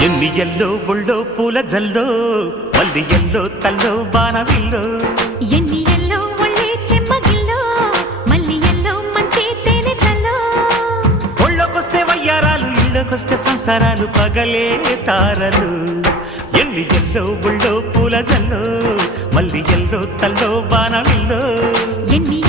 ఎన్ని ఎల్లో ఒళ్ళో పూల జల్లో మల్లి ఎల్లో తల్లో బాణవిల్లో ఎన్ని ఎల్లో ఒళ్ళే చెమ్మగిల్లో మల్లి ఎల్లో మంచి తేనె చల్లో ఒళ్ళోకొస్తే వయ్యారాలు ఇళ్ళకొస్తే సంసారాలు పగలే తారలు ఎన్ని ఎల్లో ఒళ్ళో పూల జల్లో మల్లి ఎల్లో తల్లో బాణవిల్లో ఎన్ని